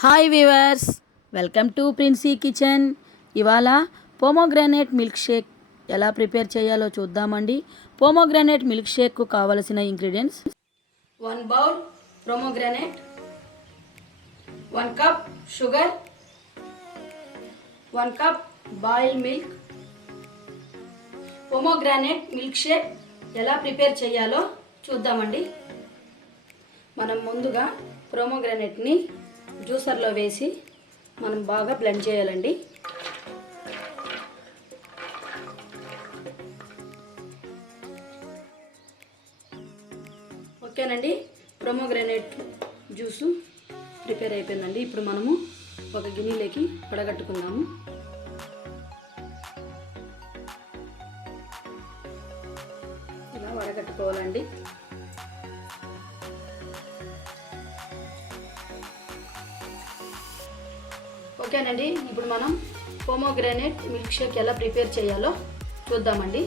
Hi viewers, welcome to Princy kitchen. ఇవాళ pomegranate milk shake ఎలా prepare చేయాలో చూద్దామండి. పోమోగ్రానేట్ మిల్క్ షేక్కు కావలసిన ingredients: 1 bowl pomegranate, 1 cup sugar, 1 cup boiled milk. Pomegranate milk shake ఎలా prepare చేయాలో చూద్దామండి. మనం ముందుగా పోమోగ్రానేట్ని జ్యూసర్లో వేసి మనం బాగా బ్లెండ్ చేయాలండి. ఓకేనండి, పోమోగ్రానేట్ జ్యూసు ప్రిపేర్ అయిపోయిందండి. ఇప్పుడు మనము ఒక గిన్నెలోకి వడగట్టుకుందాము. ఇలా వడగట్టుకోవాలండి. ఓకేనండి, ఇప్పుడు మనం పోమోగ్రానేట్ మిల్క్ షేక్ ఎలా ప్రిపేర్ చేయాలో చూద్దామండి.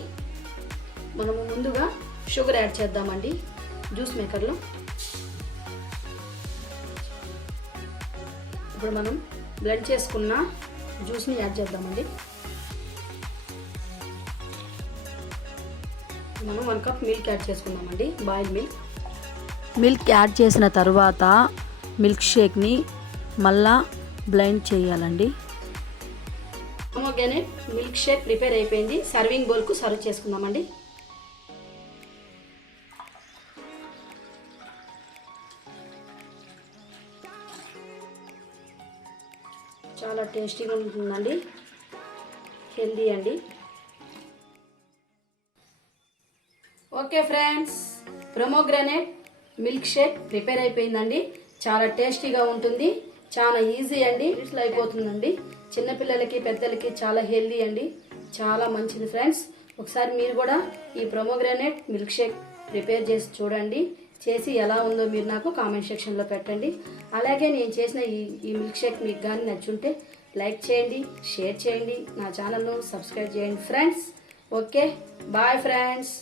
మనము ముందుగా షుగర్ యాడ్ చేద్దామండి జ్యూస్ మేకర్లో. ఇప్పుడు మనం బ్లెండ్ చేసుకున్న జ్యూస్ని యాడ్ చేద్దామండి. మనం 1 కప్ మిల్క్ యాడ్ చేసుకుందామండి, బాయిల్డ్ మిల్క్. మిల్క్ యాడ్ చేసిన తర్వాత మిల్క్ షేక్ని మళ్ళా బ్లెండ్ చేయాలండి. పోమోగ్రానేట్ మిల్క్ షేక్ ప్రిపేర్ అయిపోయింది. సర్వింగ్ బౌల్కు సర్వ్ చేసుకుందామండి. చాలా టేస్టీగా ఉంటుందండి, హెల్దీ అండి. Okay friends, pomegranate milk Sheikh prepare అయిపోయిందండి. చాలా టేస్టీగా ఉంటుంది, చాలా ఈజీ అండి, ఇట్లా అయిపోతుందండి. చిన్నపిల్లలకి పెద్దలకి చాలా హెల్దీ అండి, చాలా మంచిది ఫ్రెండ్స్. ఒకసారి మీరు కూడా ఈ పోమోగ్రానేట్ మిల్క్ షేక్ ప్రిపేర్ చేసి చూడండి. చేసి ఎలా ఉందో మీరు నాకు కామెంట్ సెక్షన్లో పెట్టండి. అలాగే నేను చేసిన ఈ మిల్క్ షేక్ మీకు కానీ నచ్చుంటే లైక్ చేయండి, షేర్ చేయండి, నా ఛానల్ను సబ్స్క్రైబ్ చేయండి ఫ్రెండ్స్. Okay, bye friends.